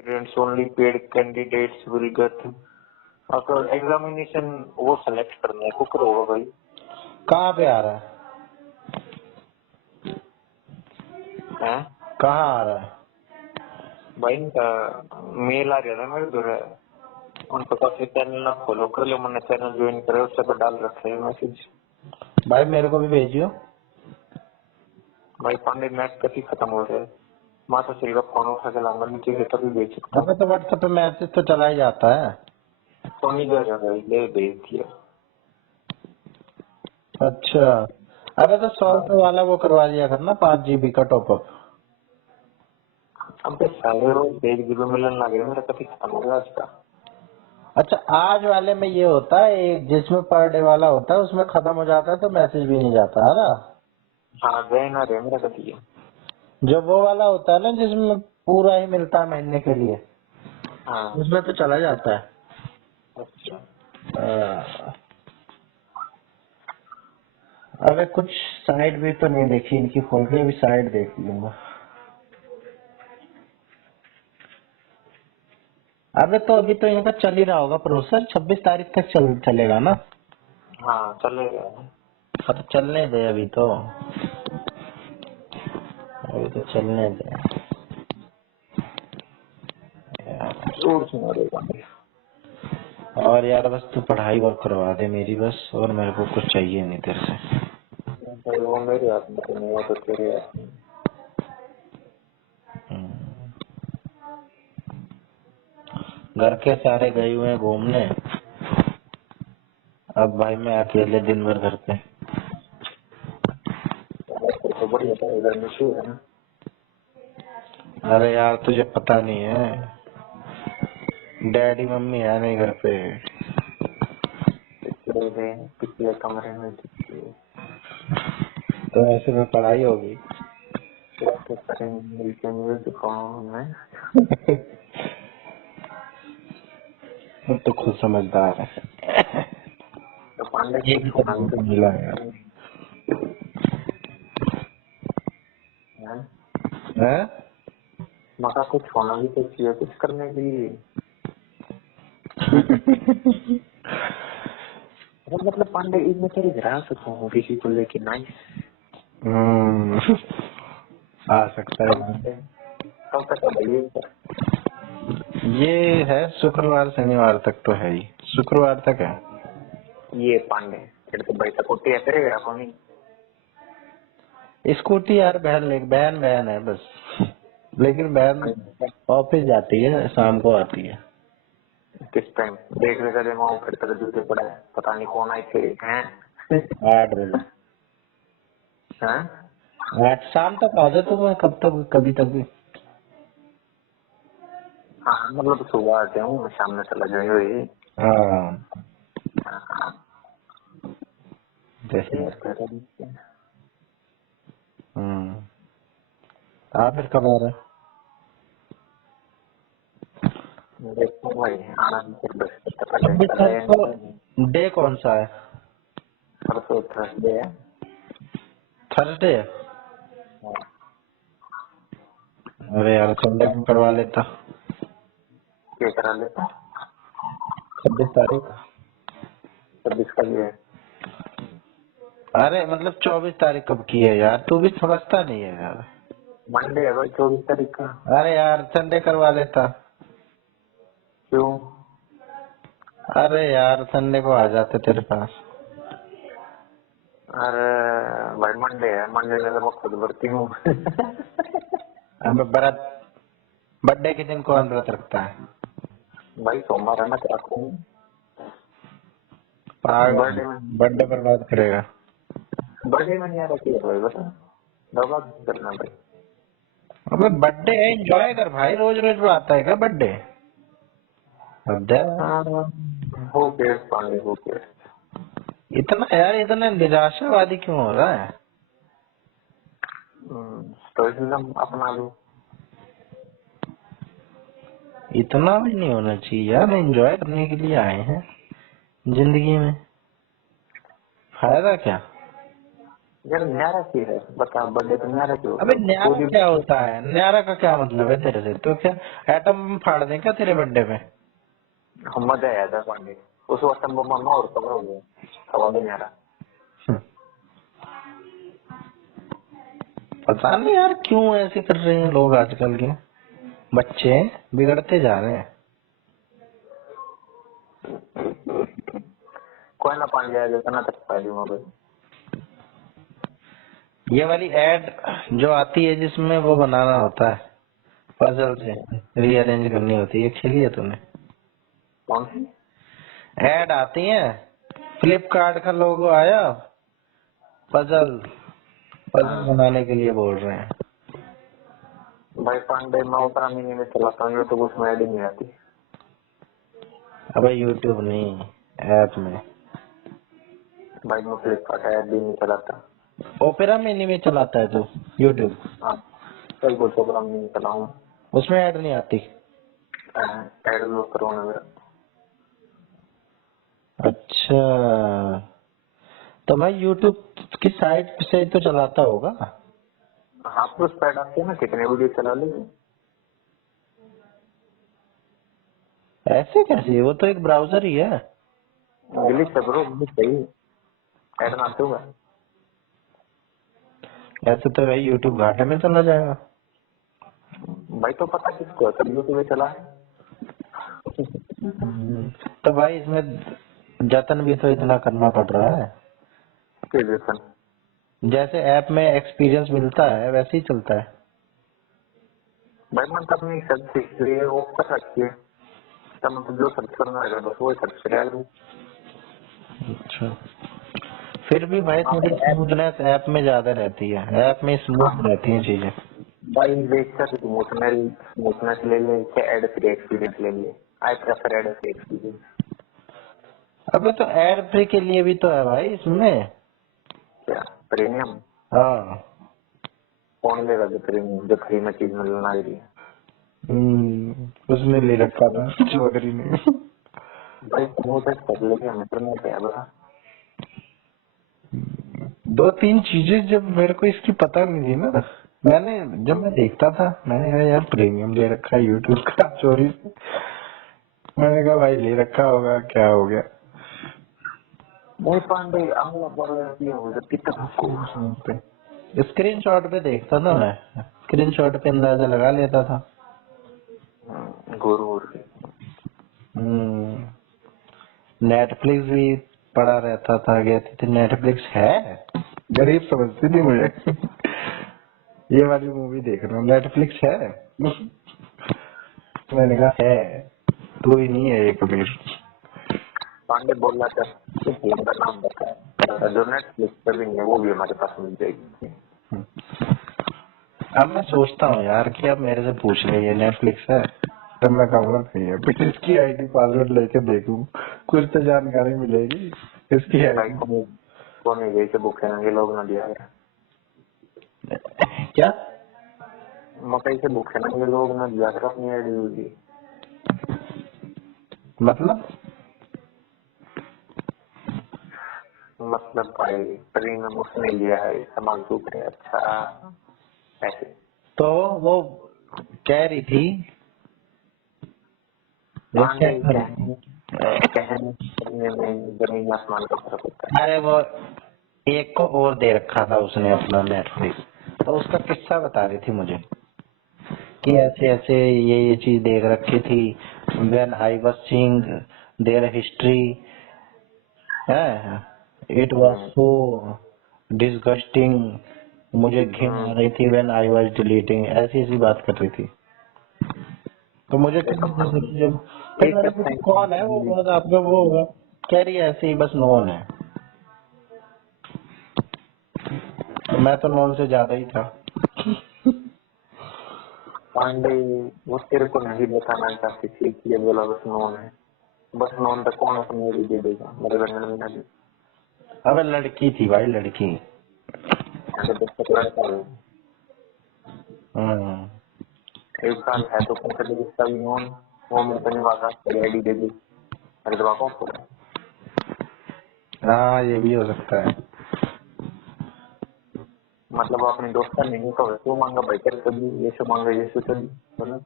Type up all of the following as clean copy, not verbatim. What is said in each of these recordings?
Students only paid candidates will get अगर examination वो select करना है कुकर होगा भाई। कहाँ पे आ रहा है? हैं कहाँ आ रहा है? भाई इनका मेल आ गया था मेरे घर, उनको काफी चैनल ना फॉलो कर लो, मैंने चैनल ज्वाइन करे उससे पर डाल रखे है मैसेज। भाई मेरे को भी भेजियो। भाई पांडे मैच कभी खत्म हो रहा है, माता श्री का फोन उठा के लाऊंगा नीचे से तभी भेज सकता हमें तो व्हाट्सएप पे मैसेज तो चला ही जाता है। तो नहीं जा रहा भाई, ले भेज दिया। अच्छा, अरे तो 100 वाला वो करवा लिया करना 5 GB का टॉपअप। अब सारे रोज 1 GB मिलने लग गए, मेरा कभी खत्म हो गया आज का। अच्छा, आज वाले में ये होता है एक जिसमें पर डे वाला होता है उसमें खत्म हो जाता है तो मैसेज भी नहीं जाता है ना। हाँ गए ना रे मेरा कभी। जो वो वाला होता है ना जिसमें पूरा ही मिलता है महीने के लिए, हाँ उसमें तो चला जाता है। अच्छा। हाँ। अबे कुछ साइड भी तो नहीं देखी इनकी, फोन की भी साइड देख लूंगा। अबे तो अभी तो इनका चल ही रहा होगा प्रोसेस, 26 तारीख तक चलेगा ना। हाँ चलेगा। हाँ तो चलने दे अभी तो, अभी तो चलने दे यार। जोर सुना देगा और यार बस तू पढ़ाई और करवा दे मेरी बस, और मेरे को कुछ चाहिए नहीं तेरे से। भाई, वो मेरे हाथ में तो नहीं है तो तेरे हाथ में। घर के सारे गए हुए हैं घूमने, अब भाई मैं अकेले दिन भर घर पे। तो बढ़िया था, इधर में शू है ना। अरे यार तुझे पता नहीं है, डैडी मम्मी है नहीं घर पे। पिछले कमरे में तो ऐसे में पढ़ाई होगी। करेंगे मिलके मुझे दिखाऊं मैं। अब तो खुद समझदार है। तो पांडे ये कुछ भी होना भी तो तो मिला यार। है। हैं? मका कुछ होना भी तो चाहिए कुछ करने के लिए। मतलब पांडे इनमें तेरी घरा सकता हूँ किसी को लेके नाइस। आ सकता है। कब तक बताइए। ये है शुक्रवार शनिवार तक तो है ही, शुक्रवार तक है। ये पांडे फिर तो भाई तक उठी है करेगा कौन नहीं। स्कूटी यार बहन बहन है बस, लेकिन बहन ऑफिस जाती है शाम को आती है। किस टाइम देख लेगा जब वहाँ फिर तक जूते पड़े हैं, पता नहीं कौन आए थे हैं। 8 बजे, हैं? 8 शाम तक आ जाओ तुम, कब तक कभी तक भी। हाँ मतलब सुबह आते हूँ शाम में चला जाएगा। हाँ जैसे। आप फिर कब आ रहे हैं? छब्बीस तारीख को डे कौन सा है? परसों थर्सडे है। थर्सडे है। अरे यार संडे को करवा लेता। क्या करा लेता? 26 तारीख। 26 का भी है। अरे मतलब 24 तारीख कब की है यार, तू भी समझता नहीं है यार। मंडे है भाई 24 तारीख का। अरे यार संडे करवा लेता। क्यों? अरे यार संडे को आ जाते तेरे पास। अरे भाई मंडे है, मंडे में तो मैं खुद भरती हूँ। अब व्रत, बर्थडे के दिन कौन व्रत रखता है? भाई सोमवार है ना क्या रखूँ? पागल, बर्थडे में बर्थडे बर्बाद करेगा। बर्थडे में नहीं आ रखी है भाई, बता बर्बाद करना भाई। अबे बर्थडे है, एंजॉय कर भाई, रोज रोज वो आता है क्या बर्थडे? अब दे। हाँ हो गया पानी हो गया। इतना यार, इतना निराशावादी क्यों हो रहा है? तो एकदम अपना लो। इतना भी नहीं होना चाहिए यार, एंजॉय करने के लिए आए हैं जिंदगी में, फायदा क्या? यार न्यारा की है, बता बर्थडे तो न्यारा की अबे होगा न्यारा पूरी। क्या होता है? न्यारा का क्या मतलब है तेरे से? तो क्या एटम फाड़ दें क्या तेरे बर्थडे पे? मजा आया था पांडे उस वक्त हम मम्मा और कमरा हो गया सवा में न्यारा। पता नहीं यार क्यों ऐसे कर रहे हैं लोग आजकल के बच्चे, बिगड़ते जा रहे हैं। कोई ना पांडे आया जितना तक पाई वहाँ पे। ये वाली एड जो आती है जिसमें वो बनाना होता है, पजल से रीअरेंज करनी होती है, खेली है तूने? कौन सी? एड आती है, फ्लिपकार्ट का लोगो आया, पजल पजल हाँ बनाने के लिए बोल रहे हैं। भाई पांडे मैं उतना महीने में चलाता हूँ यूट्यूब, उसमें एडिंग नहीं आती। अबे यूट्यूब नहीं, ऐप में। भाई मैं फ्लिपकार्ट ऐप भी नहीं चलाता। ओपेरा मिनी में चलाता है तू यूट्यूब? हाँ कल को प्रोग्राम नहीं चलाऊँ। उसमें ऐड नहीं आती? ऐड लोड करवाना मेरा। अच्छा, तो भाई यूट्यूब की साइट से तो चलाता होगा। हाँ तो उस पर आते हैं ना, कितने वीडियो चला लेंगे। ऐसे कैसे? वो तो एक ब्राउजर ही है। डिलीट कर ब्रो, डिलीट सही ऐड ना आते होगा। ऐसे तो भाई यूट्यूब घाटे में चला जाएगा। भाई तो पता किसको है, कल यूट्यूब में चला है। तो भाई इसमें जतन भी तो इतना करना पड़ रहा है। के जैसन जैसे ऐप में एक्सपीरियंस मिलता है वैसे ही चलता है। भाई मैं तो अपनी सर्च सीख रही है वो कर रखी है, तब मतलब जो सर्च करना है बस वो सर्च करेगा। अच्छा, फिर भी भाई हाँ थोड़ी ऐप। स्मूथनेस ऐप में ज्यादा रहती है, ऐप में स्मूथ हाँ रहती है चीजें। भाई देख कर इमोशनल इमोशनल ले ले क्या ऐड फ्री एक्सपीरियंस ले ले। I prefer ad free experience. अबे तो एड फ्री के लिए भी तो है भाई इसमें। क्या प्रीमियम? हाँ। कौन लेगा जो प्रीमियम, जो फ्री में चीज मिलना ही है। उसने ले रखा था चौधरी ने। भाई वो तो कर लेके हमें तो नहीं क्या बता। दो तीन चीजें जब मेरे को इसकी पता नहीं थी ना, मैंने जब मैं देखता था मैंने कहा यार प्रीमियम ले रखा है यूट्यूब का चोरी से। मैंने कहा भाई ले रखा होगा, क्या हो गया। भाई पांडे आंगला पर ये हो जाती तब को। स्क्रीन शॉट पे देखता था मैं, स्क्रीन शॉट पे अंदाजा लगा लेता था। गुरु के नेटफ्लिक्स भी पड़ा रहता था, कहती थी नेटफ्लिक्स है, गरीब समझती थी मुझे। ये वाली मूवी देख रहा हूँ, नेटफ्लिक्स है। मैंने कहा है, तू ही नहीं है एक अमीर। पांडे बोल रहा था कि फिल्म का नाम बताया, जो नेटफ्लिक्स पे भी नहीं है वो भी हमारे पास मिल जाएगी। अब मैं सोचता हूँ यार कि अब मेरे से पूछ ले ये नेटफ्लिक्स है, तब मैं कहूँगा नहीं है, फिर इसकी आईडी पासवर्ड लेके देखूँ, कुछ तो जानकारी मिलेगी इसकी भाई आईडी। कौन है जैसे बुक है लोग ना दिया गया। क्या मकई से बुक है ना लोग ना दिया कर अपनी आईडी होगी। मतलब? मतलब भाई प्रीमियम उसने लिया है सामान सूख है अच्छा ऐसे। तो वो कह रही थी, वो क्या पांडे कर रही थी? कहने करने में जमीन आसमान का फर्क होता है। अरे वो एक को और दे रखा था उसने अपना नेटफ्लिक्स, तो उसका किस्सा बता रही थी मुझे कि ऐसे ऐसे ये चीज देख रखी थी, when I was seeing there history, it was hmm, so disgusting, मुझे घिन आ हम्म, रही थी व्हेन आई वाज डिलीटिंग, ऐसी ऐसी बात कर रही थी। तो मुझे देखो जब फिर एक मैंने पूछा कौन है वो, बहुत आपका वो होगा, कह रही है ऐसे ही बस नॉन है। तो मैं तो नॉन से ज्यादा ही था। पांडे वो तेरे को नहीं बताना चाहती थी कि ये बोला बस नॉन है, बस नॉन तक कौन अपनी आईडी दे देगा मेरे रंगन में ना दे। अबे लड़की थी भाई, लड़की। ऐसे दस तक लड़का है हम्म। एक साल है तो कौन सा जिसका भी नॉन वो मेरे को नहीं वादा आईडी दे दी अरे दवा कौन। हाँ ये भी हो सकता है। मतलब अपने दोस्त नहीं तो वैसे मांगा भाई तेरे को भी ये सब मांगा ये सब बोला।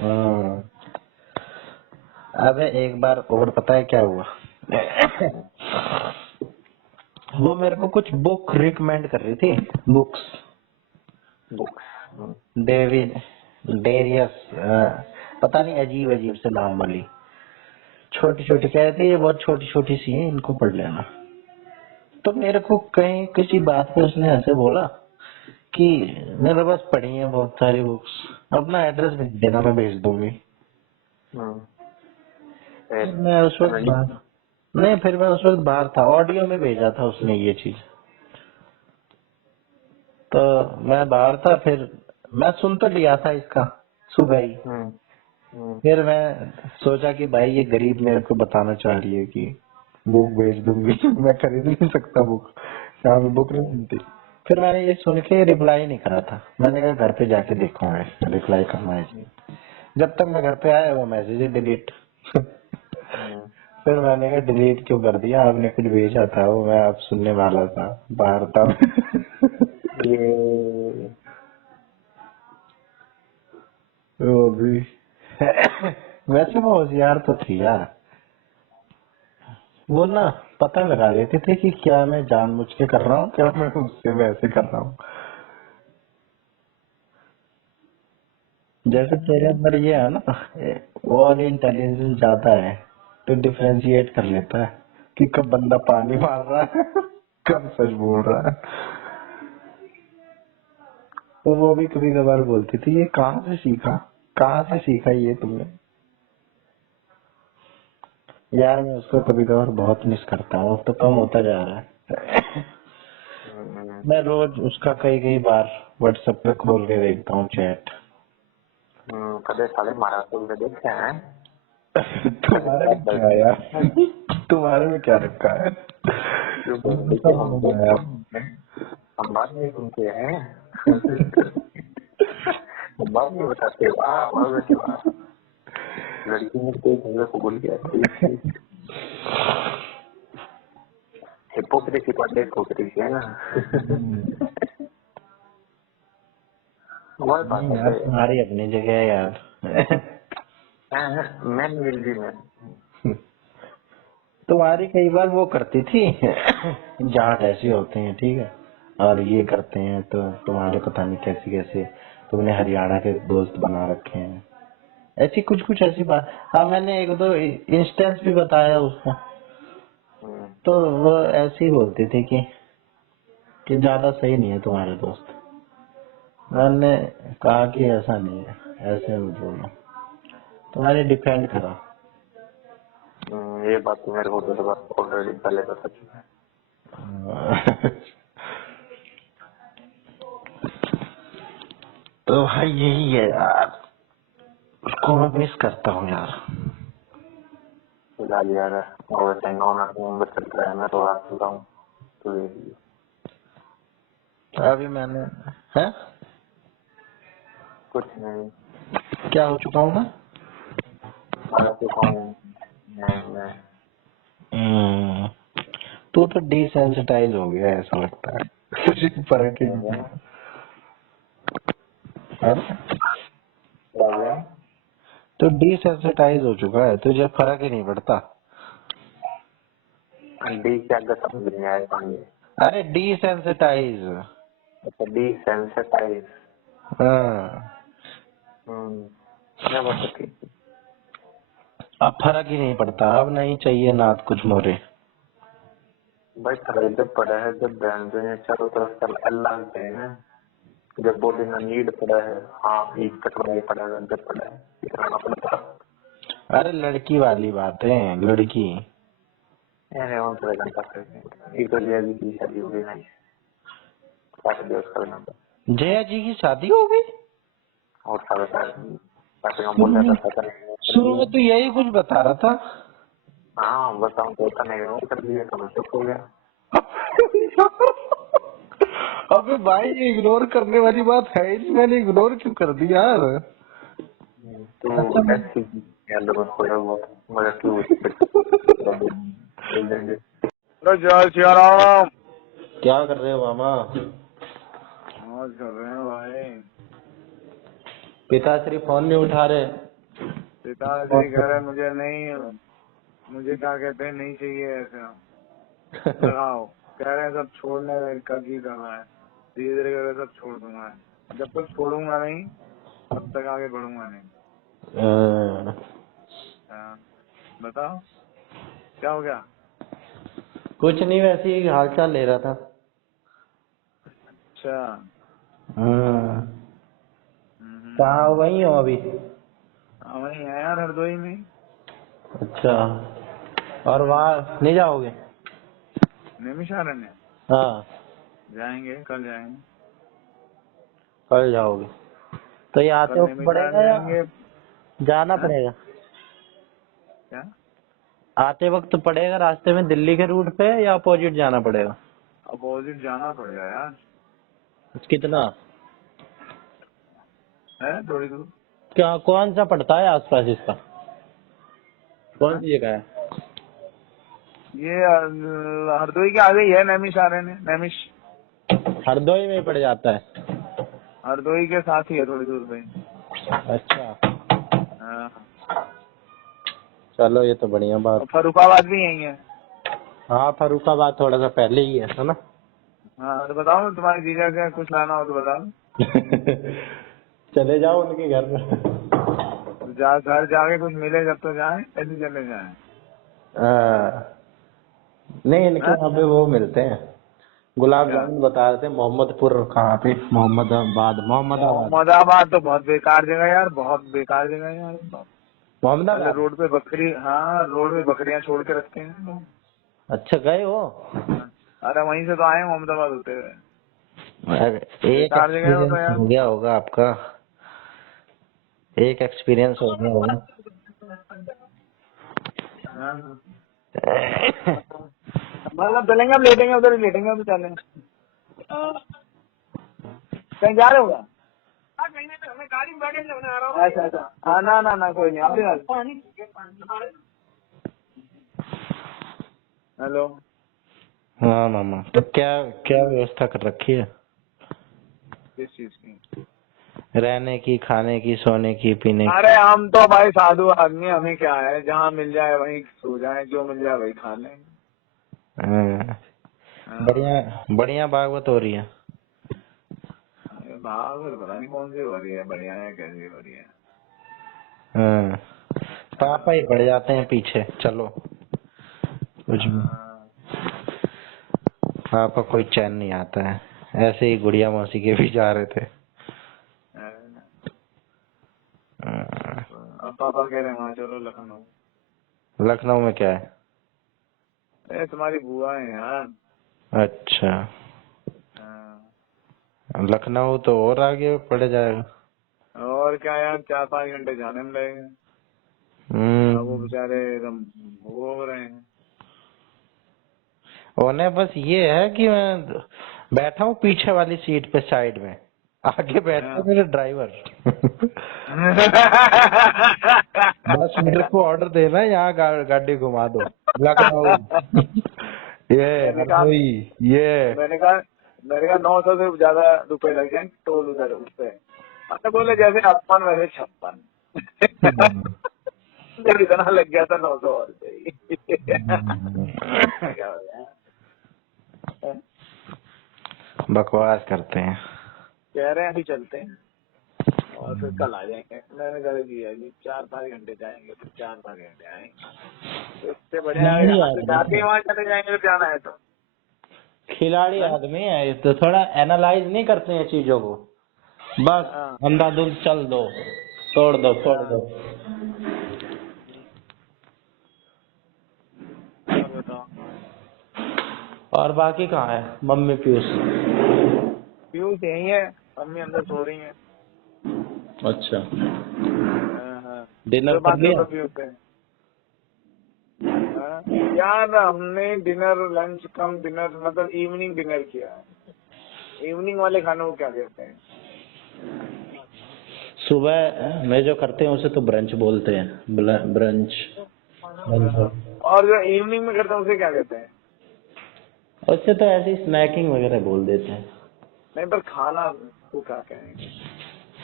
हम्म। अबे एक बार और पता है क्या हुआ? वो मेरे को कुछ बुक रिकमेंड कर रही थी, बुक्स। बुक्स। डेविड डेरियस, पता नहीं अजीब अजीब से नाम वाली, छोटी छोटी कह रही थी ये बहुत छोटी छोटी सी है, इनको पढ़ लेना। तो मेरे को कहीं किसी बात पे उसने ऐसे बोला कि मेरे पास पढ़ी है बहुत सारी बुक्स, अपना एड्रेस भेज देना मैं भेज दूंगी। फिर मैं उस वक्त बाहर नहीं, फिर मैं उस वक्त बाहर था, ऑडियो में भेजा था उसने ये चीज, तो मैं बाहर था, फिर मैं सुन तो लिया था इसका सुबह ही। फिर मैं सोचा कि भाई ये गरीब मेरे को बताना चाह रही है कि बुक भेज दूंगी। मैं खरीद नहीं सकता बुक, यहाँ पे बुक नहीं मिलती। फिर मैंने ये सुन के रिप्लाई नहीं करा था, मैंने कहा घर पे जाके देखूंगा रिप्लाई करना है। जब तक मैं घर पे आया वो मैसेज ही डिलीट। फिर मैंने कहा डिलीट क्यों कर दिया, आपने कुछ भेजा था वो मैं आप सुनने वाला था, बाहर था। ये वो भी वैसे वो होशियार तो थी यार, वो ना पता लगा लेते थे कि क्या मैं जानबूझ के कर रहा हूँ, क्या मैं उससे वैसे कर रहा हूँ। जैसे तेरे अंदर ये है ना, वो वाली इंटेलिजेंस ज्यादा है, तो डिफरेंशिएट कर लेता है कि कब बंदा पानी मार रहा है, कब सच बोल रहा है। तो वो भी कभी कभार बोलती थी ये कहाँ से सीखा ये तुमने। यार मैं उसको कभी कभार बहुत मिस करता हूँ, अब तो कम होता जा रहा है। मैं रोज उसका कई कई बार व्हाट्सएप पे खोल के देखता हूँ चैट। कदे साले मारा तो देखे हैं। तुम्हारे में क्या है यार, तुम्हारे में क्या रखा है? हम बात नहीं सुनते हैं। हम बात नहीं बताते। लड़की ने तो झगड़ा को बोल गया हिपोक्रेसी पर हिपोक्रेसी है ना। बहुत बात यार है तुम्हारी अपनी जगह है यार। मैं मिल भी मैं तुम्हारी कई बार वो करती थी, जाट ऐसे होते हैं ठीक है, और ये करते हैं, तो तुम्हारे पता नहीं कैसे कैसे तुमने हरियाणा के दोस्त बना रखे हैं, ऐसी कुछ कुछ ऐसी बात। हाँ मैंने एक दो इंस्टेंस भी बताया उसको, तो वो ऐसे ही बोलती थी कि ज्यादा सही नहीं है तुम्हारे दोस्त। मैंने कहा कि ऐसा नहीं है, ऐसे मत बोलो, तुम्हारे डिफेंड करा। ये बात तो मेरे को तो ऑलरेडी पहले पता चला है। तो भाई यही है यार, उसको मैं मिस करता हूँ यार। फिलहाल यार और नवंबर चल रहा है, मैं तो आ चुका हूँ तो अभी मैंने है कुछ नहीं क्या हो चुका हूँ मैं? आ चुका हूँ मैं तू तो डिसेंसिटाइज हो गया ऐसा लगता है, कुछ फर्क ही नहीं है ना? तो डिसेंसिटाइज हो चुका है, तुझे फर्क ही नहीं पड़ता। डी क्या समझ नहीं आया पानी। अरे डिसेंसिटाइज, अच्छा डी सेंसिटाइज। हाँ क्या बात है। अब फर्क ही नहीं पड़ता, अब नहीं चाहिए नाथ कुछ मोरे। भाई खरीद पड़ा है जब ब्रांड ने चारों तरफ से अल्लाह है, जब बॉडी में नीड पड़ा है, हाँ ईद कटवाई पड़ा है, अंदर पड़ा है इतना पड़ा। अरे लड़की वाली बात है, लड़की अरे उन तरह घंटा एक तो जया जी की शादी हो गई नहीं साथ दिवस करना जया जी की शादी हो गई। और सारा साथ हम बोल रहा था शुरू में तो यही कुछ बता रहा था। हाँ बताऊँ तो नहीं कर दिया तो चुप हो गया। अबे भाई ये इग्नोर करने वाली बात है ही नहीं, मैंने इग्नोर क्यों कर दिया यार? तो ऐसी लोगों को मगर क्यों जय सिया राम। क्या कर रहे हो मामा? मौज कर रहे हैं भाई। पिताश्री फोन नहीं उठा रहे। पिताजी कह रहे मुझे नहीं, मुझे क्या कहते हैं, नहीं चाहिए ऐसा लगाओ। कह रहे हैं सब छोड़ने का की करना है, धीरे धीरे करके सब छोड़ दूंगा। जब तक छोड़ूंगा नहीं तब तक आगे बढ़ूंगा नहीं। हाँ, बताओ क्या हो गया? कुछ नहीं, वैसे ही हालचाल ले रहा था। अच्छा। कहाँ हो, वहीं हो अभी? हाँ, वहीं है यार, हरदोई में। अच्छा, और वहाँ नहीं जाओगे? नैमिषारण्य हाँ, जाएंगे, कल जाएंगे। कल जाओगे तो ये आते कल वक्त पड़ेगा नैमिषारण्य या जाएंगे। जाना हाँ? पड़ेगा? क्या? आते वक्त पड़ेगा रास्ते में दिल्ली के रूट पे या अपोजिट जाना पड़ेगा? अपोजिट जाना पड़ेगा यार। कितना है थोड़ी दूर। क्या, कौन सा पड़ता है आसपास इसका? कौन हाँ? सी जगह है? ये हरदोई के आगे ही है नैमिषारण्य। नैमिष हरदोई में ही पड़ जाता है? हरदोई के साथ ही है, थोड़ी दूर पे। अच्छा, हाँ। चलो ये तो बढ़िया बात। और फरुखाबाद भी यही है। हाँ, फर्रुखाबाद थोड़ा सा पहले ही है ना? हाँ, तो बताओ तुम्हारे जीजा से कुछ लाना हो तो बताओ। चले जाओ उनके घर में। घर जाके कुछ मिले जब तो जाए, ऐसे चले जाए। नहीं, इनके हाँ? यहाँ पे वो मिलते हैं, गुलाब क्या? जामुन बता रहे थे। मोहम्मदपुर कहाँ पे? मोहम्मदाबाद। मोहम्मदाबाद तो बहुत बेकार जगह यार, बहुत बेकार जगह है यार। पहले मोहम्मदाबाद। रोड पे बकरी, हाँ रोड पे बकरियां छोड़ के रखते हैं लोग। अच्छा, गए हो? अरे वहीं से तो आए मोहम्मदाबाद होते हुए। अरे, एक बेकार जगह है वो तो एक्सपीरियंस यार। हो गया होगा आपका, एक एक्सपीरियंस हो गया होगा। हाँ। मतलब चलेंगे, अब लेटेंगे उधर ही लेटेंगे, अब चलेंगे। कहीं जा रहे होगा? अच्छा अच्छा, हाँ ना ना ना, कोई नहीं, आप हेलो। हाँ मामा, तो क्या क्या व्यवस्था कर रखी है? किस चीज की? रहने की, खाने की, सोने की, पीने की? अरे हम तो भाई साधु आदमी, हमें क्या है, जहाँ मिल जाए वहीं सो जाए, जो मिल जाए वही खा लें। हाँ, हाँ। बढ़िया बढ़िया भागवत हो रही है। अरे बात पता नहीं कौन सी हो रही है, बढ़िया है कैसी हो रही है। हाँ, पापा ही पड़ जाते हैं पीछे, चलो कुछ भी। हाँ। पापा कोई चैन नहीं आता है। ऐसे ही गुड़िया मौसी के भी जा रहे थे। हाँ, अब पापा कह रहे हैं वहाँ चलो लखनऊ। लखनऊ में क्या है? अरे तुम्हारी बुआ है यार। अच्छा, हाँ। लखनऊ तो और आगे पड़ जाएगा। और क्या यार, 4-5 घंटे जाने में लगेंगे। अब वो बेचारे एकदम वो हो रहे हैं। उन्हें बस ये है कि मैं बैठा हूँ पीछे वाली सीट पे साइड में, आगे बैठे मेरे ड्राइवर। बस मेरे को ऑर्डर देना है, यहाँ गाड़ी घुमा दो लखनऊ। ये हरदोई, ये मैंने कहा 900 से ज्यादा रुपए लग जाए टोल उधर उस पे। अच्छा बोले जैसे 56 वैसे 56। जब इतना लग गया था 900 और से ही। क्या हो गया? बकवास करते हैं। कह रहे हैं अभी चलते हैं और फिर कल आ जाएंगे। मैंने कहा जी 4-5 घंटे जाएंगे, फिर 4-5 घंटे आएंगे, तो इससे बढ़िया खिलाड़ी यहाँ से आदमी जाके है, वहाँ चले जाएंगे तो जाना है तो। खिलाड़ी आदमी है तो थोड़ा एनालाइज नहीं करते हैं चीजों को, बस हाँ अंधाधुंध चल दो, तोड़ दो फोड़ हाँ। दो। और बताओ। और बाकी कहाँ है मम्मी पीयूष? पीयूष यही है, मम्मी अंदर सो रही है। अच्छा, हाँ हाँ। डिनर तो कर बात लिया? करो पीयूष से। हाँ? यार हमने डिनर लंच कम डिनर मतलब इवनिंग डिनर किया है। इवनिंग वाले खाने को क्या कहते हैं? सुबह में जो करते हैं उसे तो ब्रंच बोलते हैं, ब्रंच। और जो इवनिंग में करते हैं उसे क्या कहते हैं? उससे तो ऐसी स्नैकिंग वगैरह बोल देते हैं। नहीं पर खाना को क्या कहेंगे?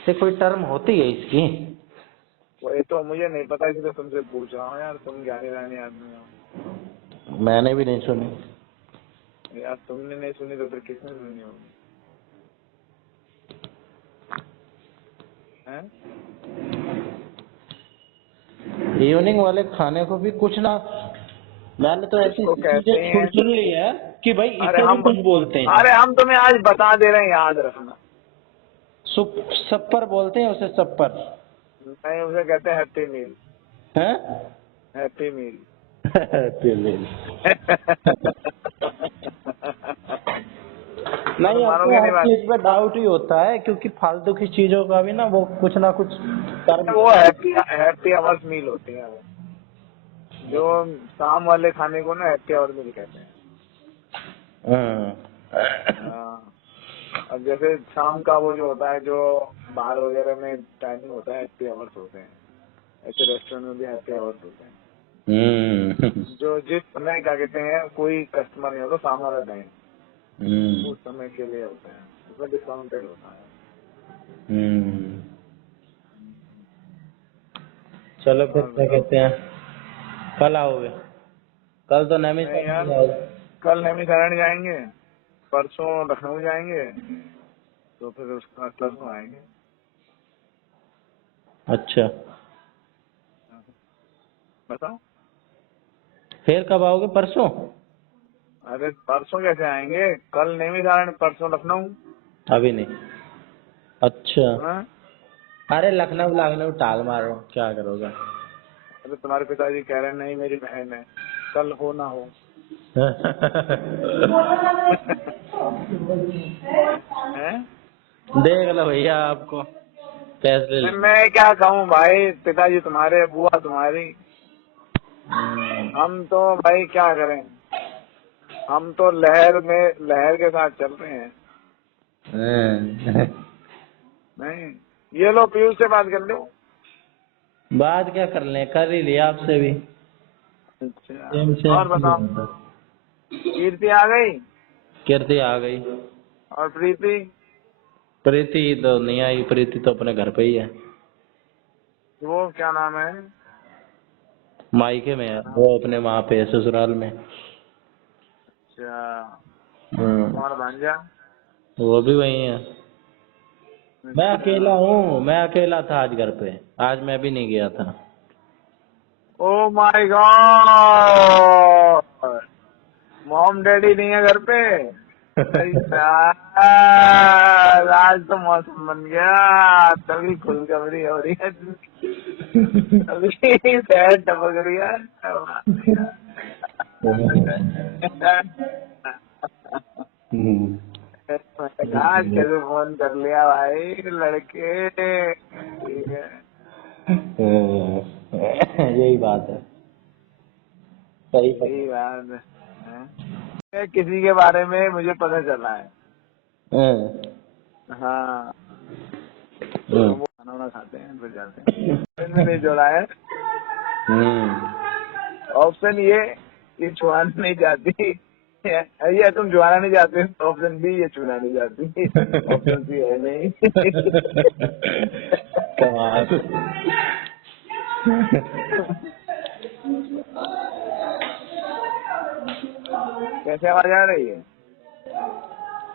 से कोई टर्म होती है इसकी? वही तो मुझे नहीं पता, इसलिए तुमसे पूछ रहा हूँ यार, तुम ज्ञानी रानी आदमी हो। मैंने भी नहीं सुनी। यार तुमने नहीं सुनी तो फिर किसने सुनी होगी? हैं? इवनिंग वाले खाने को भी कुछ ना, मैंने तो ऐसी इसको ऐसी कहते चीजें सुन हैं, सुन ली है कि भाई इसे भी कुछ बोलते हैं। अरे हम तुम्हें आज बता दे रहे हैं, याद रखना। सप्पर बोलते हैं उसे, सप्पर। नहीं, उसे कहते हैं हैप्पी मील। हैं? Happy meal. पिलीन। तुम नहीं, अब तो मानोगे नहीं हर बात। चीज पे डाउट ही होता है, क्योंकि फालतू की चीजों का भी ना वो कुछ ना कुछ कर्म। वो हैप्पी हैप्पी आवर्स मील होती है वो। जो शाम वाले खाने को ना हैप्पी आवर मील कहते हैं। हाँ। अब जैसे शाम का वो जो होता है, जो बार वगैरह में टाइमिंग होता है, हैप्पी आवर्स होते हैं। ऐसे रेस्टोरेंट में भी हैप्पी आवर्स होते हैं। जो जिस समय क्या कहते हैं, कोई कस्टमर नहीं होता शाम वाला टाइम, उस समय के लिए होता है, उसमें डिस्काउंटेड होता है। चलो फिर और क्या बताओ। कहते हैं, कल आओगे? कल तो नहीं यार, नैनीताल जाओगे। कल नैनीताल जाएंगे, परसों लखनऊ जाएंगे, तो फिर उसके बाद परसों आएंगे। अच्छा, बताओ। फिर कब आओगे? परसों? अरे परसों कैसे आएंगे? कल नैनीताल, परसों लखनऊ। अभी नहीं। अच्छा। हाँ? अरे लखनऊ लखनऊ टाल मारो, क्या करोगे? अरे तुम्हारे पिताजी कह रहे हैं, नहीं मेरी बहन है, कल हो ना हो। हैं? देख लो भैया, आपको फैसले नहीं, ले। मैं क्या कहूँ भाई, पिताजी तुम्हारे, बुआ तुम्हारी, हम तो भाई क्या करें, हम तो लहर के साथ चल रहे हैं। नहीं, ये लो पीयूष से बात कर लो। बात क्या कर लें, कर ही लिया आपसे भी। सेम अच्छा, सेम और चीज बताओ। होता है। कीर्ति आ गई? कीर्ति आ गई। और प्रीति? प्रीति तो नहीं आई, प्रीति तो अपने घर पे ही है। वो क्या नाम है? मायके में है वो, अपने वहाँ पे है, ससुराल में। अच्छा, हम्म, और भांजा? वो भी वही है। मैं अच्छा। अकेला हूँ, मैं अकेला था आज घर पे। आज मैं भी नहीं गया था। Oh my God, mom daddy नहीं है घर पे? अरे यार, आज तो मौसम बन गया, तभी खुशखबरी हो रही है, तभी शहर टपक रही है। हम्म। मैंने कहा कैसे फोन कर लिया भाई लड़के, ठीक है। यही बात है। सही यही पकड़ा। बात है। किसी के बारे में मुझे पता चला है। हाँ, तो वो खाना वाना खाते हैं फिर जाते हैं, ऑप्शन में नहीं जोड़ा है। ऑप्शन ये छुआने नहीं जाती, ये तुम छुआना नहीं जाते, ऑप्शन बी ये छुना नहीं जाती, ऑप्शन सी है नहीं। कमाल। कैसे आवाज आ रही है?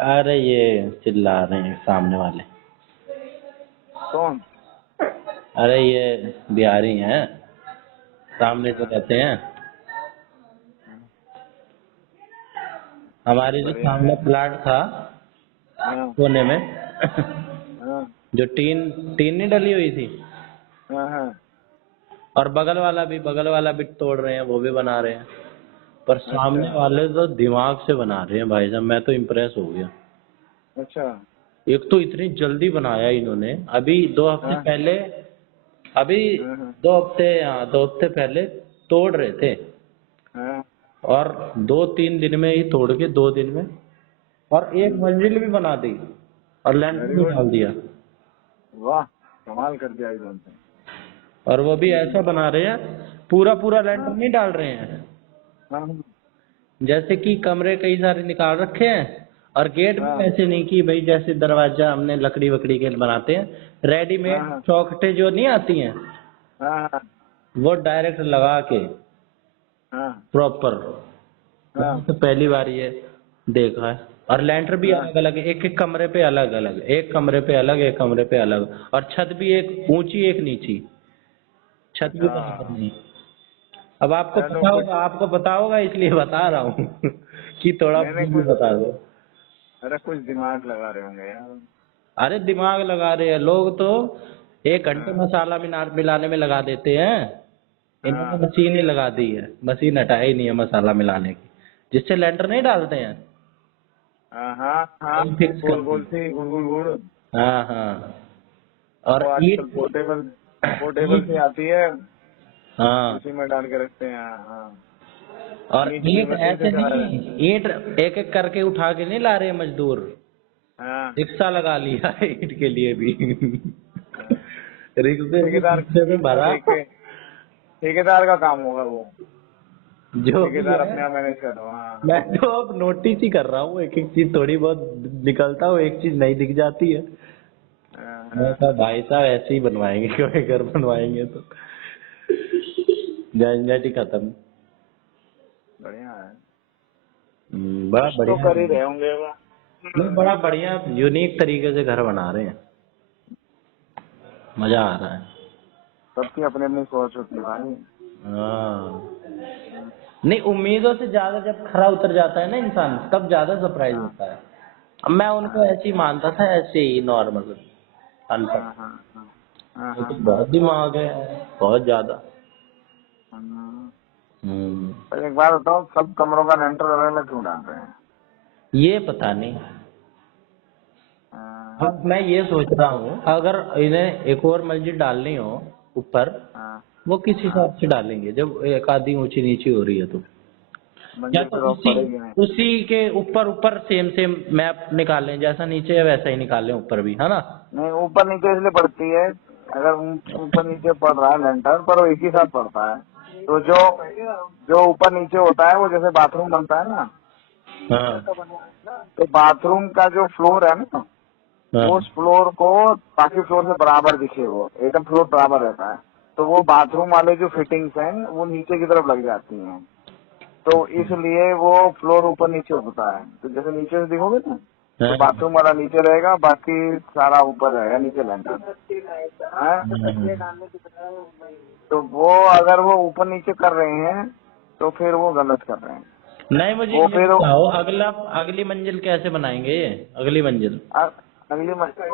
अरे ये चिल्ला रहे हैं सामने वाले। कौन? अरे ये बिहारी हैं, सामने से रहते हैं। हमारे जो बढ़िया है। सामने प्लाट था हाँ कोने में, हाँ जो टीन टीन नहीं डली हुई थी, हाँ हाँ। और बगल वाला भी तोड़ रहे हैं, वो भी बना रहे हैं। पर सामने अच्छा वाले तो दिमाग से बना रहे हैं भाई साहब, मैं तो इम्प्रेस हो गया। अच्छा। एक तो इतनी जल्दी बनाया इन्होंने, अभी 2 हफ्ते हाँ पहले, अभी हाँ हाँ 2 हफ्ते, हाँ 2 हफ्ते पहले तोड़ रहे थे, हाँ। और 2-3 दिन में ही तोड़ के, 2 दिन में, और एक मंजिल भी बना दी, और लेंटर वेरी भी गुड। डाल दिया। वाह, कमाल कर दिया एकदम से। और वो भी ऐसा बना रहे हैं, पूरा पूरा लेंटर हाँ नहीं डाल रहे हैं, हाँ हाँ। जैसे कि कमरे कई सारे निकाल रखे हैं और गेट भी हाँ वैसे नहीं कि भाई जैसे दरवाजा हमने लकड़ी वकड़ी के बनाते हैं, रेडीमेड हाँ चौखटें जो नहीं आती हैं हाँ वो डायरेक्ट लगा के हाँ प्रॉपर। मैंने हाँ तो पहली बार ये देखा है। और लेंटर भी हाँ अलग अलग है, एक एक कमरे पे अलग अलग, एक कमरे पे अलग, एक कमरे पे अलग, और छत भी एक ऊंची एक नीची, छत भी बराबर अच्छा। नहीं। अब चलो कुछ, आपको पता होगा इसलिए बता रहा हूँ कि थोड़ा नहीं नहीं मुझे भी कुछ, बता दो। अरे कुछ दिमाग लगा रहे होंगे यार। अरे दिमाग लगा रहे हैं लोग तो, 1 घंटे हाँ मसाला मिलाने में लगा देते हैं। इन्होंने हाँ मशीन ही लगा दी है, मशीन हटाई नहीं है मसाला मिलाने की, जिससे लेंटर नहीं डालते हैं, हाँ हाँ हाँ, वही फिक्स कर गोल दी। गोल सी गुड़ गुड़ गुड़। हाँ हाँ। और वो आजकल ईट पोर्टेबल, पोर्टेबल ईट सी आती है, हाँ, उसी में डाल के रखते हैं। हाँ और ईट की ईंट मशीन से ऐसे चला रहे नहीं, हैं। ईंट एक एक करके उठा के नहीं ला रहे मजदूर, हाँ रिक्शा लगा लिया है ईंट के लिए भी हाँ। ठेकेदार, रिक्शे में भरा ठेकेदार का काम होगा वो। जो भी ठेकेदार है। अपने आप मैनेज कर रहा हाँ। मैं तो अब नोटिस ही कर रहा हूँ, एक एक चीज थोड़ी बहुत निकलता हूँ, एक चीज नहीं दिख जाती है। हाँ, मैं हाँ, कहा भाई साहब ऐसे ही बनवाएंगे कोई घर बनवाएंगे तो झंझट ही खत्म। बढ़िया है। बड़ा कुछ तो बढ़िया कर ही है। रहे होंगे वो। नहीं बड़ा बढ़िया यूनिक तरीके से घर बना रहे हैं, मजा आ रहा है। सबकी अपनी अपनी सोच होती है भाई। हाँ, नहीं उम्मीदों से ज्यादा जब खरा उतर जाता है ना इंसान, तब ज्यादा सरप्राइज हाँ होता है। अब मैं उनको हाँ ऐसे ही मानता था, ऐसे ही नॉर्मल अनपढ़, हाँ हाँ हाँ हाँ वो हाँ तो हाँ बहुत दिमाग है, बहुत ज्यादा। हाँ। हम्म, पर एक बात बताओ, सब कमरों का रेंटर अलग अलग क्यों डाल रहे हैं? ये पता नहीं। हाँ अब मैं ये सोच रहा हूँ अगर इन्हें एक और मंजिल डालनी हो ऊपर, हाँ वो किस हाँ। हिसाब से डालेंगे जब एक आधी ऊंची नीची हो रही है तो? या मंजिल तो फिर और उसी पड़ेगी नहीं। उसी के ऊपर ऊपर सेम सेम मैप निकाल लें, जैसा नीचे है वैसा ही निकाल लें ऊपर भी, है ना? नहीं ऊपर नीचे इसलिए पड़ती है, अगर ऊपर नीचे पड़ रहा है लेंटर पर वो एक ही साथ पड़ता है। तो जो जो ऊपर नीचे होता है वो जैसे बाथरूम बनता है ना, हाँ तो बाथरूम का जो फ्लोर है ना, हाँ। उस फ्लोर को बाकी फ्लोर से बराबर दिखे, वो एकदम फ्लोर बराबर रहता है। तो वो बाथरूम वाले जो फिटिंग्स हैं वो नीचे की तरफ लग जाती हैं, तो इसलिए वो फ्लोर ऊपर नीचे होता है। तो जैसे नीचे से देखोगे ना, तो हाँ, बाथरूम वाला नीचे रहेगा, बाकी सारा ऊपर रहेगा, नीचे लेंटर है। तो वो अगर वो ऊपर नीचे कर रहे हैं तो फिर वो गलत कर रहे हैं। नहीं मुझे वो ये फिर बताओ, अगली मंजिल कैसे बनाएंगे ये, अगली मंजिल?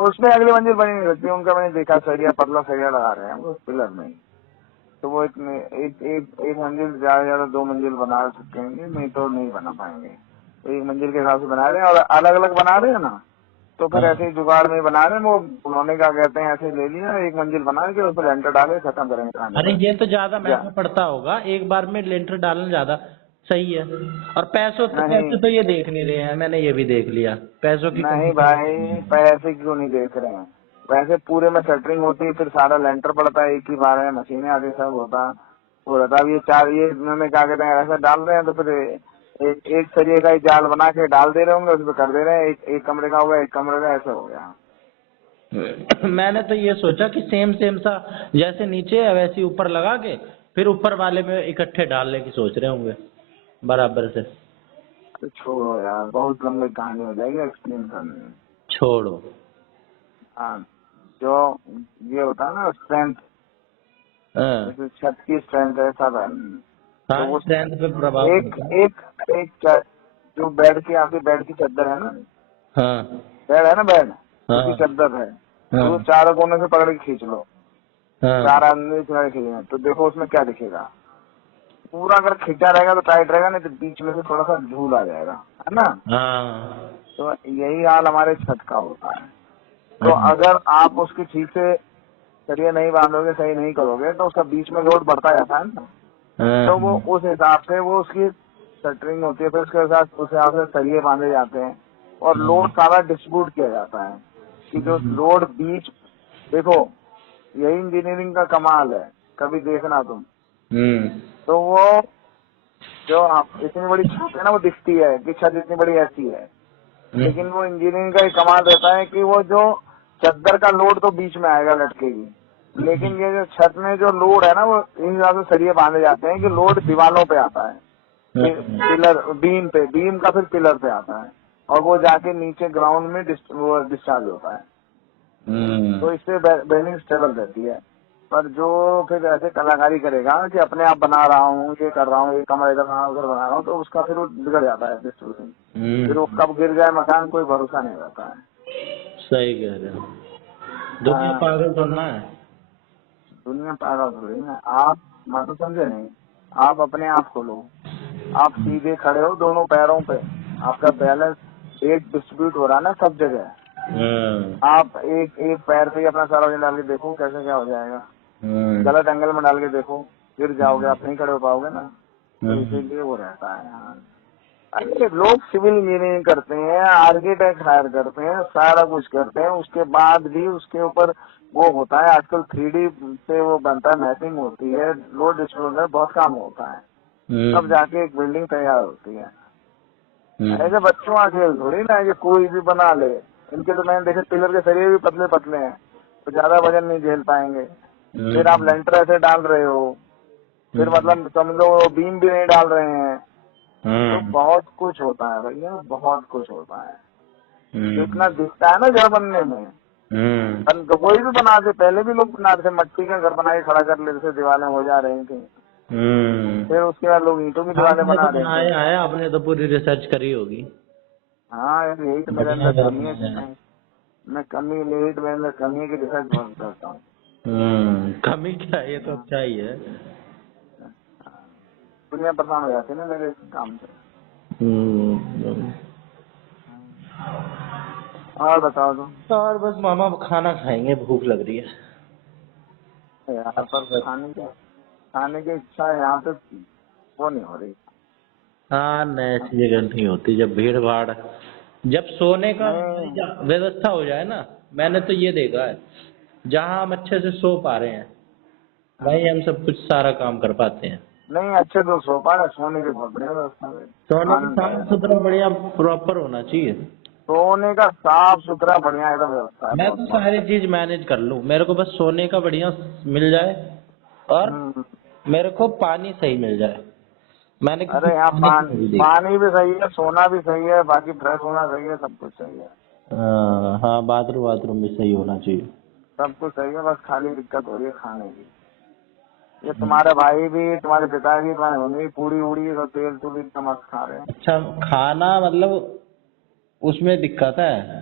उसमें अगली मंजिल बनी नहीं रहती, उनका मैंने देखा सरिया, पतला सरिया लगा रहे हैं वो पिलर में ही। तो वो एक मंजिल ज्यादा से ज्यादा 2 मंजिल बना सकेंगे, नहीं तो नहीं बना पाएंगे। तो एक मंजिल के हिसाब से बना रहे हैं, और अलग अलग बना रहे हैं ना, तो फिर हाँ। ऐसे ही जुगाड़ में बना रहे हैं वो। उन्होंने क्या कहते हैं, ऐसे ले लिया एक मंजिल बना के उस पर लेंटर डाले, खत्म करेंगे कहानी अरे बस। ये तो ज्यादा जा महंगा पड़ता होगा, एक बार में लेंटर डालना ज्यादा सही है। और नहीं पैसे तो ये देख नहीं रहे हैं, मैंने ये भी देख लिया, पैसों की नहीं कोई भाई, पैसे क्यों नहीं देख रहे हैं? वैसे पूरे में सेटरिंग होती है, फिर सारा लेंटर पड़ता है एक ही बार में, मशीनें आती सब होता वो रहता। अब ये चार ये इन्होंने क्या कहते हैं ऐसा डाल रहे हैं, तो फिर एक सरिये का ही जाल बना के डाल दे रहे होंगे, उसमें कर दे रहे हैं, एक कमरे का होगा, एक कमरे का, ऐसा हो गया। मैंने तो ये सोचा कि सेम सेम सा जैसे नीचे है वैसे ही ऊपर लगा के फिर ऊपर वाले में इकट्ठे डालने की सोच रहे होंगे बराबर से। तो छोड़ो यार, बहुत लंबी कहानी हो जाएगी एक्सप्लेन करने में। छोड़ो। हाँ, जो ये होता है ना स्ट्रेंथ, हाँ जैसे छत की स्ट्रेंथ है सब है, तो हाँ, वो स्ट्रेंथ पे प्रभाव एक पड़ता है। एक एक जो बेड की आपकी बेड की चादर है ना, हाँ बेड है ना, बेड उसकी हाँ चादर है, हाँ तो चारों कोने से पकड़ के खींच लो, हाँ। 4 आदमी पकड़ के खींचना, तो देखो उसमें क्या दिखेगा। पूरा अगर खींचा रहेगा तो टाइट रहेगा, नहीं तो बीच में से थोड़ा सा झूल आ जाएगा, है ना। हाँ तो यही हाल हमारे छत का होता है। तो हाँ अगर आप उसकी ठीक से सरिया नहीं बांधोगे, सही नहीं करोगे, तो उसका बीच में लोड बढ़ता जाता है ना, तो वो हाँ। उस हिसाब से वो उसकी शटरिंग होती है, फिर उसके साथ उस हिसाब से सरिये बांधे जाते हैं, और लोड सारा डिस्ट्रीब्यूट किया जाता है कि जो लोड बीच, देखो यही इंजीनियरिंग का कमाल है, कभी देखना तुम। हम्म। तो वो जो आप इतनी बड़ी छत है ना वो दिखती है कि छत इतनी बड़ी ऐसी है, लेकिन वो इंजीनियरिंग का एक कमाल रहता है कि वो जो चद्दर का लोड तो बीच में आएगा लटकेगी, लेकिन ये जो छत में जो लोड है ना वो इन हिसाब से सरिये बांधे जाते हैं कि लोड दीवारों पे आता है, पिलर बीम का फिर पिलर पे आता है और वो जाके नीचे ग्राउंड में डिस्चार्ज होता है। तो इससे बेंडिंग स्टेबल रहती है। पर जो फिर ऐसे कलाकारी करेगा कि अपने आप बना रहा हूँ, ये कर रहा हूँ, ये कमरा इधर बना उधर बना रहा हूँ, तो उसका फिर वो बिगड़ जाता है डिस्ट्रीब्यूशन। फिर वो कब गिर जाए मकान कोई भरोसा नहीं रहता है। सही कह रहे हो। दुनिया पागल तो ना है। दुनिया पागल थोड़ी ना। आप मैं तो समझे नहीं, आप अपने आप को लो, आप सीधे खड़े हो दोनों पैरों पे, आपका बैलेंस एक डिस्ट्रीब्यूट हो रहा है ना सब जगह। आप एक एक पैर पे ही अपना सारा वजन डाल के देखो कैसे क्या हो जाएगा। गलत एंगल में डाल के देखो, गिर जाओगे, आप नहीं खड़े हो पाओगे ना। तो इसीलिए वो रहता है। हाँ, अरे लोग सिविल इंजीनियरिंग करते हैं, आर्किटेक्ट हायर करते हैं, सारा कुछ करते हैं, उसके बाद भी उसके ऊपर वो होता है आजकल 3D से वो बनता है, मैपिंग होती है, लोड डिस्ट्रीब्यूटर बहुत काम होता है, तब जाके एक बिल्डिंग तैयार होती है। ऐसे बच्चों का खेल थोड़ी ना है कि कोई भी बना ले। इनके तो मैंने देखे पिलर के सरिये भी पतले पतले हैं, तो ज्यादा वजन नहीं झेल पाएंगे। फिर आप लेंटर ऐसे डाल रहे हो, फिर मतलब समझो बीम भी नहीं डाल रहे हैं, तो बहुत कुछ होता है भैया, बहुत कुछ होता है। जितना दिखता है ना घर बनने में, कोई भी बनाते, पहले भी लोग बनाते थे, मट्टी का घर बना के खड़ा कर लेते थे, दीवारें हो जा रही थी। फिर उसके बाद लोग ईंटों की दीवारें बना रहे थे। आपने तो पूरी रिसर्च करी होगी। हाँ यार, यही तो मेरे अंदर कमी है, मैं कमी मेरे अंदर कमी है कि रिसर्च बहुत करता हूँ। कमी क्या है, ये तो अच्छा ही है। दुनिया परेशान हो जाती है ना मेरे काम से। और बताओ तुम। और बस मामा खाना खाएंगे, भूख लग रही है यहाँ पर खाने की इच्छा है, यहाँ पे वो नहीं हो रही। हाँ, नहीं ऐसी जगह नहीं होती जब भीड़ भाड़, जब सोने का व्यवस्था हो जाए ना। मैंने तो ये देखा है, जहाँ हम अच्छे से सो पा रहे हैं वहीं हम सब कुछ सारा काम कर पाते हैं। नहीं अच्छे तो सो पा रहे, सोने की बहुत बढ़िया व्यवस्था है। सोने का साफ सुथरा बढ़िया प्रॉपर होना चाहिए। सोने का साफ सुथरा बढ़िया एकदम व्यवस्था है। मैं तो सारी चीज मैनेज कर लूँ, मेरे को बस सोने का बढ़िया मिल जाए और मेरे को पानी सही मिल जाए। मैंने अरे यहाँ पानी भी सही है, सोना भी सही है, बाकी फ्रेश होना सही है, सब कुछ सही है। हाँ, बाथरूम भी सही होना चाहिए। सब कुछ सही है, बस खाली दिक्कत हो रही है खाने की। ये तुम्हारे भाई भी, तुम्हारे पिताजी, तुम्हारे मम्मी पूरी उड़ी सब तेल तूल इतना मस्त खा रहे हैं। अच्छा, खाना मतलब उसमें दिक्कत है,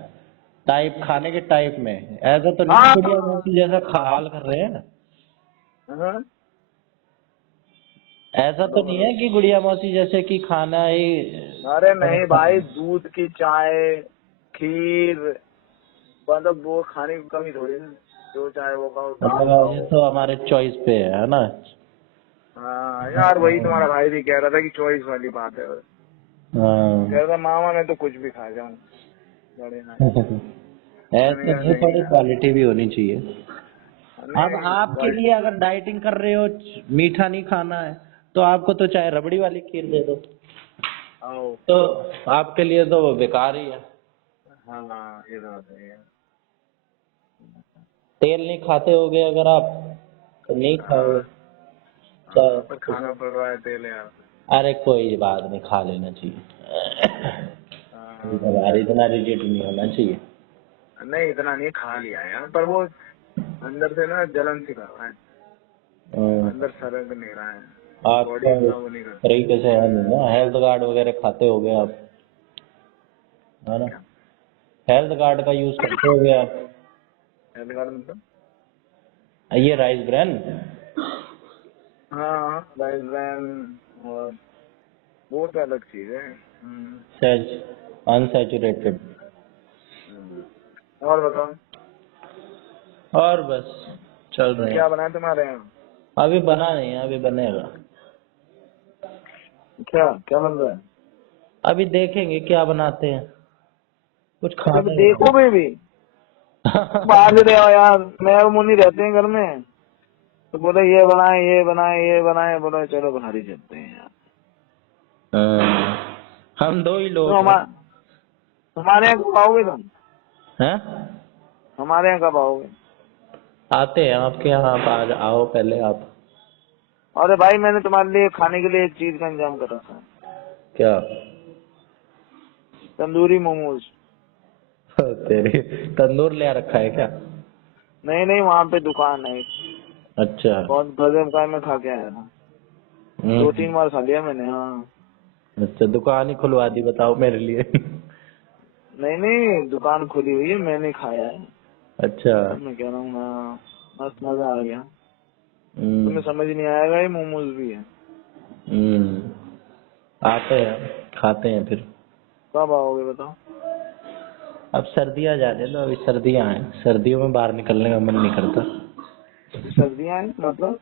टाइप खाने के टाइप में ऐसा तो नहीं जैसा हाल कर रहे हैं। ऐसा तो नहीं है कि गुड़िया मौसी जैसे कि खाना ही। अरे नहीं भाई, दूध की चाय, खीर, मतलब वो खाने की कमी थोड़ी है, जो चाहे वो खाओ। ये तो हमारे चॉइस पे है ना। हाँ यार, वही तुम्हारा भाई भी कह रहा था कि चॉइस वाली बात है। कह रहा था मामा मैं तो कुछ भी खा जाऊँ, ऐसे नहीं, थोड़ी क्वालिटी भी होनी चाहिए। अब आपके लिए अगर डाइटिंग कर रहे हो, मीठा नहीं खाना है, तो आपको तो चाहे रबड़ी वाली खीर दे दो, तो आपके लिए तो वो बेकार ही है। हाँ ये तो सही है। तेल नहीं खाते होगे अगर आप, तो नहीं खाओगे। तो खाना पड़ रहा है तेल यार। अरे कोई बात नहीं, खा लेना चाहिए। इतना रिजिड नहीं होना चाहिए। नहीं इतना नहीं, खा लिया यार, पर वो अंदर से ना जलन सी कर रहा है, अंदर सरक नहीं रहा है। आप तरीके से है नहीं ना, हेल्थ कार्ड वगैरह खाते होगे आप, है ना? हेल्थ कार्ड का यूज करते होगे आप? हेल्थ कार्ड मतलब ये राइस ब्रांड? हाँ राइस ब्रांड, और वो तो अलग चीज है। अनसैचुरेटेड। और बताओ। और बस चल रहे हैं। क्या बना है तुम्हारे यहाँ? अभी बना नहीं है, अभी बनेगा। क्या क्या बन रहा है? अभी देखेंगे क्या बनाते हैं, कुछ खाना। देखो भी बाहर से रहे हो यार, मैं और मुन्नी रहते हैं घर में, तो बोले ये बनाए ये बनाए ये बनाए, बोले चलो बाहर ही चलते हैं यार। हम दो ही तो लोग हैं। हमारे यहाँ कब आओगे तुम? हैं? हमारे यहाँ कब आओगे? आते हैं आपके यहाँ, आप आओ पहले आप। अरे भाई मैंने तुम्हारे लिए खाने के लिए एक चीज का इंतजाम कर रखा है, क्या? तंदूरी मोमोज। तेरे तंदूर ले रखा है क्या? नहीं नहीं, वहाँ पे दुकान है, अच्छा। बहुत गजब का है, मैं खा के आया था, 2-3 बार खा लिया मैंने। हाँ अच्छा, दुकान ही खुलवा दी बताओ मेरे लिए। नहीं नहीं, दुकान खुली हुई है, मैंने खाया है। अच्छा। अब मैं कह रहा हूँ हाँ, मस्त मजा आ गया। हम्म। तुम्हें समझ नहीं आएगा, ये मोमोज भी है। आते हैं खाते हैं फिर। कब आओगे बताओ? अब सर्दियाँ जाने दो, अभी सर्दियाँ हैं, सर्दियों में बाहर निकलने का मन नहीं करता। सर्दियाँ हैं मतलब?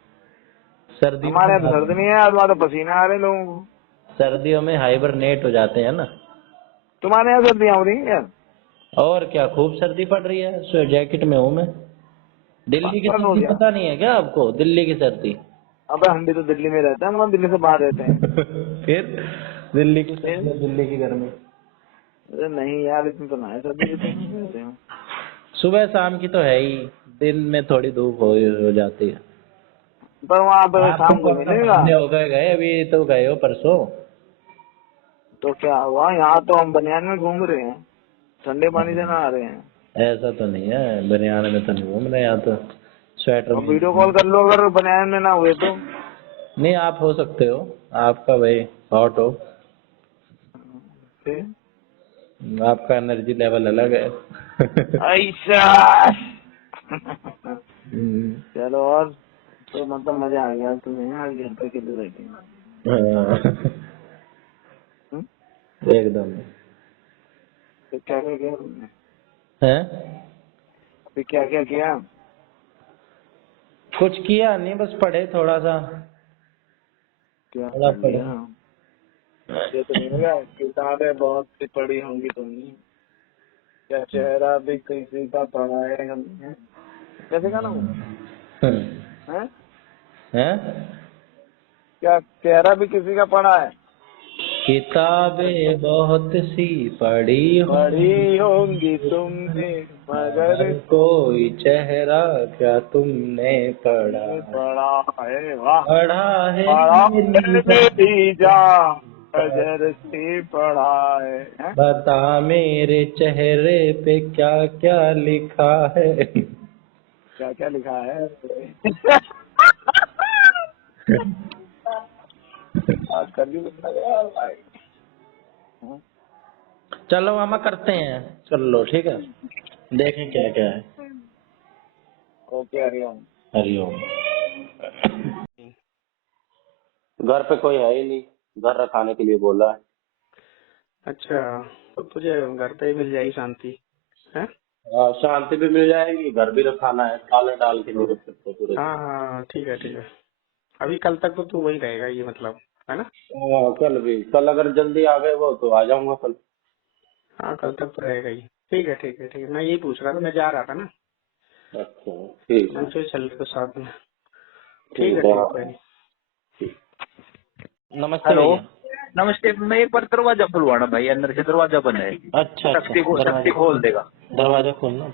सर्दियों हमारे में यहाँ तो सर्दी नहीं है, आज वहाँ तो पसीने आ रहे हैं लोगों को। सर्दियों में हाइबरनेट हो जाते हैं ना। तुम्हारे यहाँ सर्दियाँ हो रही हैं यार? और क्या, खूब सर्दी पड़ रही है, जैकेट में हूँ मैं। दिल्ली की पागल हो सर्दी गया। पता नहीं है क्या आपको? दिल्ली की सर्दी। अबे हम भी तो दिल्ली में रहते हैं, हम दिल्ली से बाहर रहते हैं। फिर दिल्ली की फिर? सर्दी, दिल्ली की गर्मी। अरे नहीं यार, इतनी तो ना है सर्दी जितनी हम रहते हैं। सुबह शाम की तो है ही, दिन में थोड़ी धूप हो जाती है। पर वहाँ पे आप तो शाम को कब तक मिलेगा। नहाने हो गए, अभी तो गए हो परसों। तो क्या हुआ, यहाँ तो हम बनियान में घूम रहे हैं, ठंडे पानी से नहा रहे हैं। ऐसा तो नहीं है, बनियान में तो नहीं घूम रहे, यहाँ तो स्वेटर और में। वीडियो कॉल कर लो अगर बनियान में ना हुए तो। नहीं, आप हो सकते हो, आपका भाई हॉट हो, फिर आपका एनर्जी लेवल अलग है। ऐसा। हम्म। चलो, और तो मतलब मजा आ गया तुम्हें आज घर पे अकेले रह के? हम्म? एकदम। तो क्या क्या किया तुमने? हैं? फिर क्या क्या किया? कुछ किया नहीं, बस पढ़े थोड़ा सा। क्या थोड़ा पढ़ पढ़े। लिया? ये तो नहीं होगा, किताबें बहुत सी पढ़ी होंगी तुमने। क्या चेहरा भी किसी का पढ़ा है हमने? कैसे गाना वो है? हैं? क्या चेहरा भी किसी का पढ़ा है? किताबें बहुत सी पढ़ी होंगी, पढ़ी होंगी तुमने, मगर मगर कोई चेहरा क्या तुमने पढ़ा? तुमने पढ़ा है। वाह, पढ़ा है पढ़ा मेरी है जान, मेरी जान, अजर से पढ़ा है, हैं? बता मेरे चेहरे पे क्या क्या लिखा है। क्या क्या लिखा है? आज कर भी लगता है यार भाई। हाँ? चलो मामा करते हैं, कर लो ठीक है, देखें क्या क्या है। ओके, हरिओम। हरिओम। घर पे कोई है ही नहीं, घर रखाने के लिए बोला है। अच्छा, तो तुझे घर पे ही मिल जाएगी शांति, है? शांति भी मिल जाएगी, घर भी रखाना है, ताले डाल के नहीं रख सकते पूरे दिन। हाँ हाँ ठीक है ठीक है। अभी कल तक तो तू वही रहेगा, ये मतलब है ना? कल भी, कल अगर जल्दी आ गए वो तो आ जाऊंगा कल। हाँ कल तक तो रहेगा ही। ठीक है ठीक है ठीक है, मैं यही पूछ रहा था, मैं जा रहा था ना, अच्छा ठीक है। मुझे चल तो साथ में। ठीक है ठीक ठीक है। है, कोई नहीं। नमस्ते हेलो, भैया। नमस्ते। मैं एक बार दरवाजा खुलवाना भाई, अंदर से दरवाजा बंद है। अच्छा अच्छा, शक्ति खोल देगा। दरवाजा खोलना।